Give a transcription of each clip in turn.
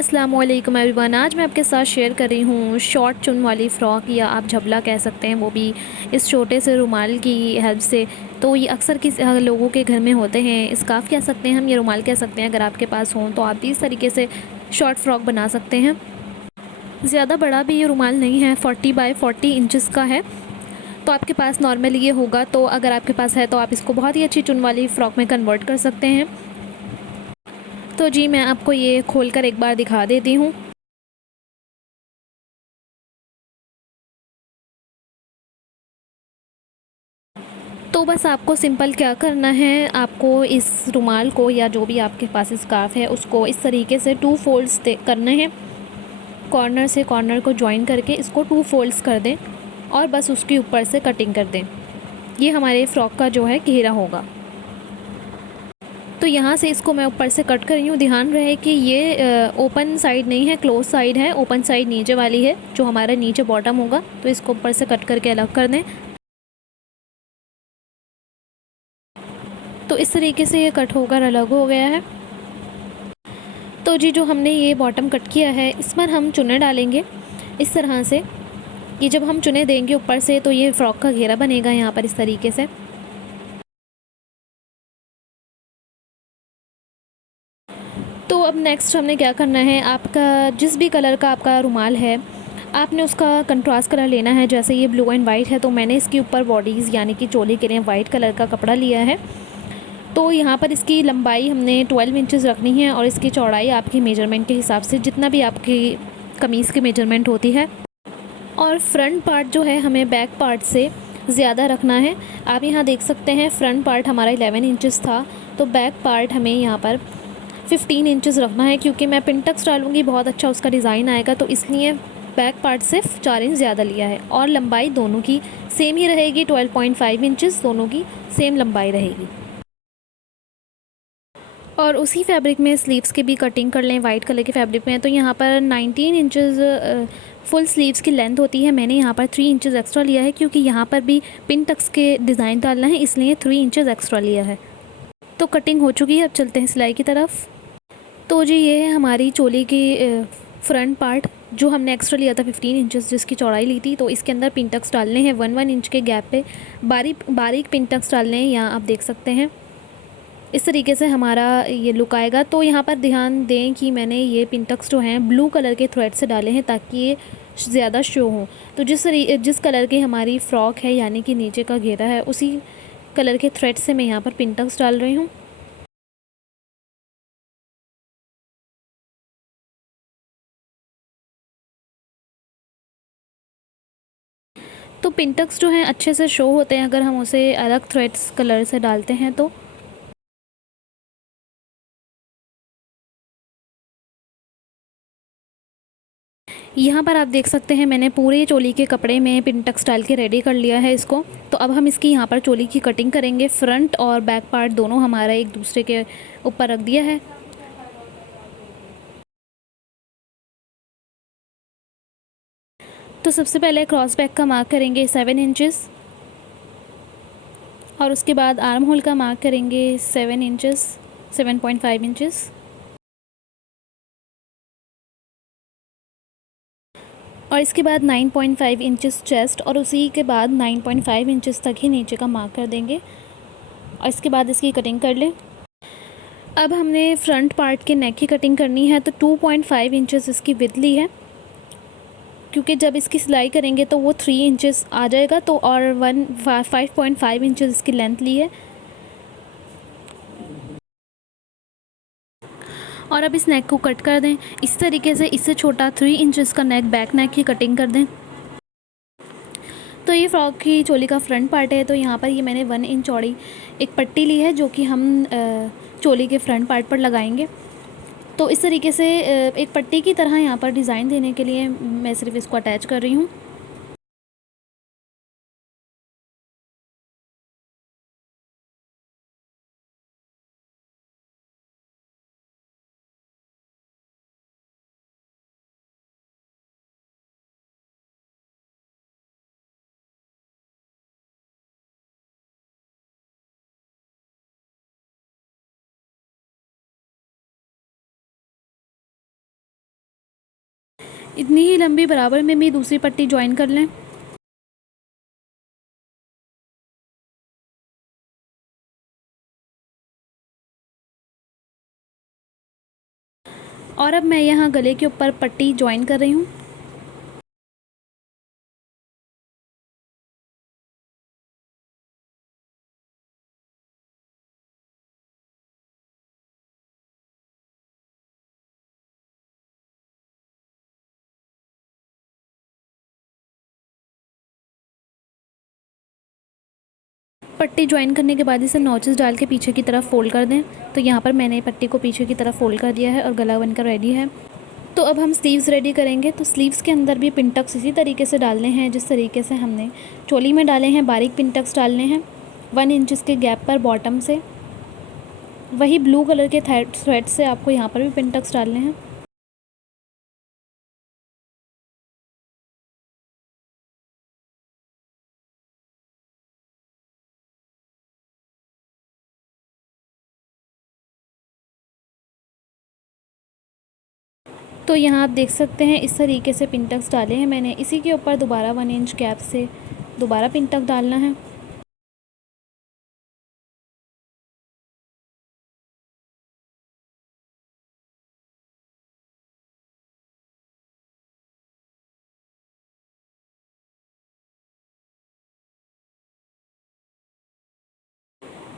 अस्सलाम वालेकुम एवरीवन। आज मैं आपके साथ शेयर कर रही हूँ शॉर्ट चुन वाली फ़्रॉक, या आप झबला कह सकते हैं, वो भी इस छोटे से रुमाल की हेल्प से। तो ये अक्सर किस लोगों के घर में होते हैं। स्कार्फ़ कह सकते हैं हम, ये रुमाल कह सकते हैं। अगर आपके पास हों तो आप भी इस तरीके से शॉर्ट फ़्रॉक बना सकते हैं। ज़्यादा बड़ा भी ये रुमाल नहीं है, 40 बाय 40 इंचज़ का है। तो आपके पास नॉर्मली ये होगा, तो अगर आपके पास है तो आप इसको बहुत ही अच्छी चुन वाली फ़्रॉक में कन्वर्ट कर सकते हैं। तो जी, मैं आपको ये खोलकर एक बार दिखा देती हूँ। तो बस आपको सिंपल क्या करना है, आपको इस रुमाल को या जो भी आपके पास स्कार्फ़ है उसको इस तरीके से 2 फ़ोल्ड्स करने हैं। कॉर्नर से कॉर्नर को जॉइन करके इसको 2 फ़ोल्ड्स कर दें और बस उसके ऊपर से कटिंग कर दें। ये हमारे फ्रॉक का जो है घेरा होगा। तो यहाँ से इसको मैं ऊपर से कट कर रही हूँ। ध्यान रहे कि ये ओपन साइड नहीं है, क्लोज़ साइड है। ओपन साइड नीचे वाली है, जो हमारा नीचे बॉटम होगा। तो इसको ऊपर से कट करके अलग कर दें। तो इस तरीके से ये कट होकर अलग हो गया है। तो जी, जो हमने ये बॉटम कट किया है, इस पर हम चुने डालेंगे इस तरह से। ये जब हम चुने देंगे ऊपर से तो ये फ़्रॉक का घेरा बनेगा यहाँ पर इस तरीके से। तो अब नेक्स्ट हमने क्या करना है, आपका जिस भी कलर का आपका रुमाल है, आपने उसका कंट्रास्ट कलर लेना है। जैसे ये ब्लू एंड वाइट है, तो मैंने इसके ऊपर बॉडीज़ यानी कि चोली के लिए वाइट कलर का कपड़ा लिया है। तो यहाँ पर इसकी लंबाई हमने 12 इंचज़ रखनी है और इसकी चौड़ाई आपकी मेजरमेंट के हिसाब से, जितना भी आपकी कमीज़ की मेजरमेंट होती है। और फ्रंट पार्ट जो है हमें बैक पार्ट से ज़्यादा रखना है। आप यहाँ देख सकते हैं फ्रंट पार्ट हमारा 11 इंचज़ था, तो बैक पार्ट हमें यहाँ पर 15 इंचज़ रखना है। क्योंकि मैं पिनटक्स डालूँगी, बहुत अच्छा उसका डिज़ाइन आएगा, तो इसलिए बैक पार्ट से 4 इंच ज़्यादा लिया है। और लंबाई दोनों की सेम ही रहेगी, 12.5 इंचज़ दोनों की सेम लंबाई रहेगी। और उसी फैब्रिक में स्लीव्स की भी कटिंग कर लें। वाइट कलर के फैब्रिक में तो यहाँ पर 19 इंचज़ फुल स्लीव्स की लेंथ होती है। मैंने यहाँ पर 3 इंचज़ एक्स्ट्रा लिया है, क्योंकि यहाँ पर भी पिन टक्स के डिज़ाइन डालना है, इसलिए 3 इंचज़ एक्स्ट्रा लिया है। तो कटिंग हो चुकी है, अब चलते हैं सिलाई की तरफ। तो जी, ये है हमारी चोली की फ्रंट पार्ट, जो हमने एक्स्ट्रा लिया था 15 इंचज़ जिसकी चौड़ाई ली थी। तो इसके अंदर पिन टक्स डालने हैं 1-1 इंच के गैप पे। बारीक बारीक पिन टक्स डालने हैं, यहाँ आप देख सकते हैं। इस तरीके से हमारा ये लुक आएगा। तो यहाँ पर ध्यान दें कि मैंने ये पिनटक्स जो हैं ब्लू कलर के थ्रेड से डाले हैं, ताकि ये ज़्यादा शो हो। तो जिस कलर की हमारी फ़्रॉक है, यानी कि नीचे का घेरा है, उसी कलर के थ्रेड से मैं यहाँ पर पिनटक्स डाल रही हूँ। तो पिनटक्स जो हैं अच्छे से शो होते हैं अगर हम उसे अलग थ्रेड्स कलर से डालते हैं तो। यहाँ पर आप देख सकते हैं मैंने पूरे चोली के कपड़े में पिनटक्स डाल के रेडी कर लिया है इसको। तो अब हम इसकी यहाँ पर चोली की कटिंग करेंगे। फ्रंट और बैक पार्ट दोनों हमारा एक दूसरे के ऊपर रख दिया है। तो सबसे पहले क्रॉस बैक का मार्क करेंगे 7 इंचज़, और उसके बाद आर्म होल का मार्क करेंगे 7 इंचज़, 7.5 इंचज़। और इसके बाद 9.5 इंचज़ चेस्ट, और उसी के बाद 9.5 इंचज़ तक ही नीचे का मार्क कर देंगे। और इसके बाद इसकी कटिंग कर लें। अब हमने फ्रंट पार्ट के नेक की कटिंग करनी है, तो 2.5 इंचज़ इसकी विड्थ ली है। क्योंकि जब इसकी सिलाई करेंगे तो वो 3 इंचज़ आ जाएगा, तो और 5.5 इंचज़ इसकी लेंथ ली है। और अब इस नेक को कट कर दें इस तरीके से। इससे छोटा 3 इंचज़ का नेक, बैक नेक की कटिंग कर दें। तो ये फ्रॉक की चोली का फ्रंट पार्ट है। तो यहाँ पर ये मैंने 1 इंच चौड़ी एक पट्टी ली है, जो कि हम चोली के फ्रंट पार्ट पर लगाएंगे। तो इस तरीके से एक पट्टी की तरह यहाँ पर डिज़ाइन देने के लिए मैं सिर्फ इसको अटैच कर रही हूँ। इतनी ही लंबी बराबर में भी दूसरी पट्टी ज्वाइन कर लें। और अब मैं यहाँ गले के ऊपर पट्टी ज्वाइन कर रही हूँ। पट्टी ज्वाइन करने के बाद इसे नॉचेस डाल के पीछे की तरफ फ़ोल्ड कर दें। तो यहाँ पर मैंने पट्टी को पीछे की तरफ फ़ोल्ड कर दिया है और गला बनकर रेडी है। तो अब हम स्लीव्स रेडी करेंगे। तो स्लीव्स के अंदर भी पिन टक्स इसी तरीके से डालने हैं जिस तरीके से हमने चोली में डाले हैं। बारीक पिन टक्स डालने हैं 1 इंच के गैप पर बॉटम से। वही ब्लू कलर के थ्रेड से आपको यहाँ पर भी पिन टक्स डालने हैं। तो यहाँ आप देख सकते हैं इस तरीके से पिन टक्स डाले हैं मैंने। इसी के ऊपर दोबारा 1 इंच गैप से दोबारा पिन टक डालना है।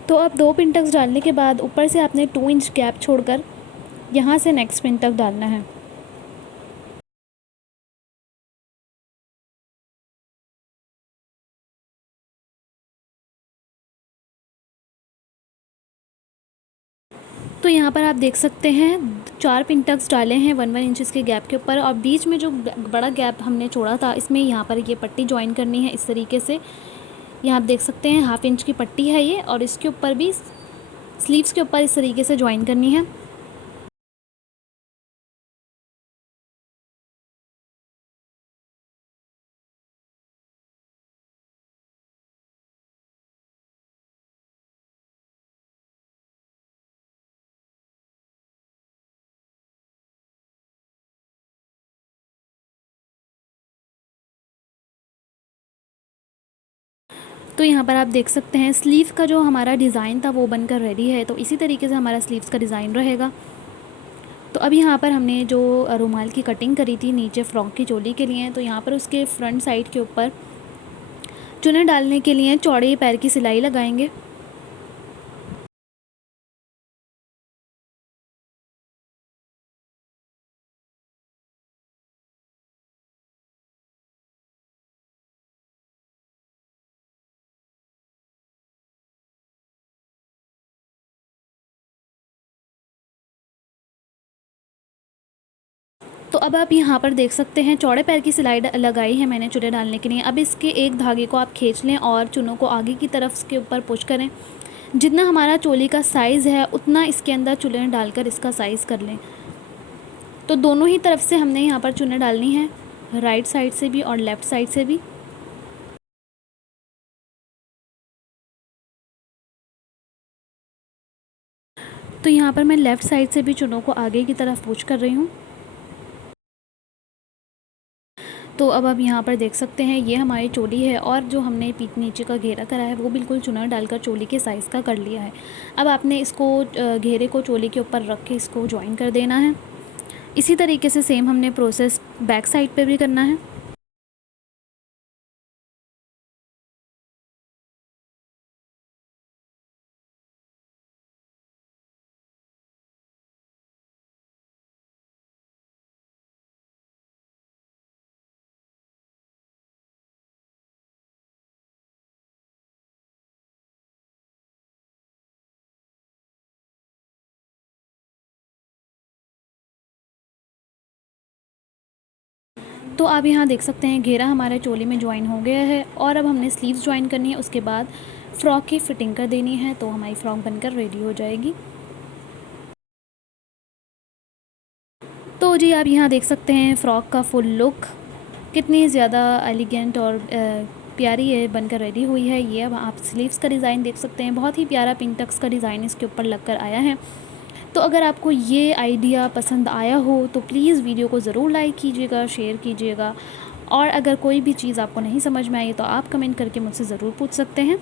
तो अब 2 पिन टक्स डालने के बाद ऊपर से आपने 2 इंच गैप छोड़कर यहाँ से नेक्स्ट पिन टक डालना है। तो यहाँ पर आप देख सकते हैं 4 पिन टक्स डाले हैं 1-1 इंचज़ के गैप के ऊपर, और बीच में जो बड़ा गैप हमने छोड़ा था इसमें यहाँ पर ये पट्टी ज्वाइन करनी है इस तरीके से। यहाँ आप देख सकते हैं 1/2 इंच की पट्टी है ये, और इसके ऊपर भी स्लीव्स के ऊपर इस तरीके से ज्वाइन करनी है। तो यहाँ पर आप देख सकते हैं स्लीव का जो हमारा डिज़ाइन था वो बनकर रेडी है। तो इसी तरीके से हमारा स्लीव्स का डिज़ाइन रहेगा। तो अब यहाँ पर हमने जो रुमाल की कटिंग करी थी नीचे फ्रॉक की चोली के लिए, तो यहाँ पर उसके फ्रंट साइड के ऊपर चुन्नी डालने के लिए चौड़े पैर की सिलाई लगाएंगे। तो अब आप यहाँ पर देख सकते हैं चौड़े पैर की सिलाई लगाई है मैंने चुन्नी डालने के लिए। अब इसके एक धागे को आप खींच लें और चुनों को आगे की तरफ इसके ऊपर पुश करें। जितना हमारा चोली का साइज़ है उतना इसके अंदर चुन्नी डालकर इसका साइज़ कर लें। तो दोनों ही तरफ से हमने यहाँ पर चुन्नी डालनी है, राइट साइड से भी और लेफ़्ट साइड से भी। तो यहाँ पर मैं लेफ़्ट साइड से भी चुनों को आगे की तरफ पुश कर रही हूँ। तो अब यहाँ पर देख सकते हैं ये हमारी चोली है, और जो हमने पीठ नीचे का घेरा करा है वो बिल्कुल चुना डालकर चोली के साइज़ का कर लिया है। अब आपने इसको घेरे को चोली के ऊपर रख के इसको ज्वाइन कर देना है। इसी तरीके से सेम हमने प्रोसेस बैक साइड पे भी करना है। तो आप यहाँ देख सकते हैं घेरा हमारे चोली में ज्वाइन हो गया है, और अब हमने स्लीव्स ज्वाइन करनी है। उसके बाद फ़्रॉक की फ़िटिंग कर देनी है, तो हमारी फ़्रॉक बनकर रेडी हो जाएगी। तो जी आप यहाँ देख सकते हैं फ़्रॉक का फुल लुक कितनी ज़्यादा एलिगेंट और प्यारी है बनकर रेडी हुई है। ये अब आप स्लीव्स का डिज़ाइन देख सकते हैं, बहुत ही प्यारा पिन टक्स का डिज़ाइन इसके ऊपर लगकर आया है। तो अगर आपको ये आइडिया पसंद आया हो तो प्लीज़ वीडियो को ज़रूर लाइक कीजिएगा, शेयर कीजिएगा, और अगर कोई भी चीज़ आपको नहीं समझ में आई तो आप कमेंट करके मुझसे ज़रूर पूछ सकते हैं।